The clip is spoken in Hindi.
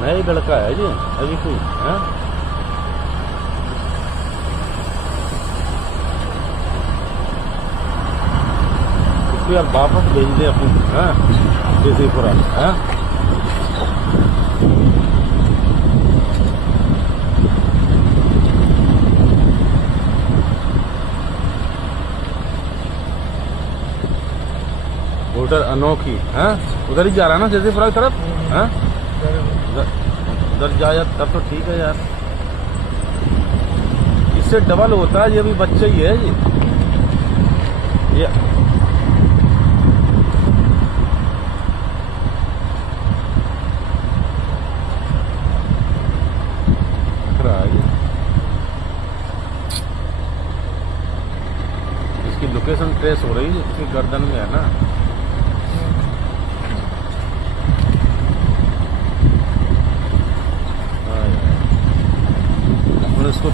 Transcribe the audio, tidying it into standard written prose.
नया लड़का है जी, अभी कोई है। इसको यार वापस भेज दे अपन, हाँ जैसेपुरा, हाँ होटल अनोखी, हाँ उधर ही जा रहा है ना जैसेपुरा की तरफ, हाँ उधर जा यार, तब तो ठीक है यार। इससे डबल होता है, ये भी बच्चा ही है ये इसकी लोकेशन ट्रेस हो रही है, इसकी गर्दन में है ना। हाँ यार, इसको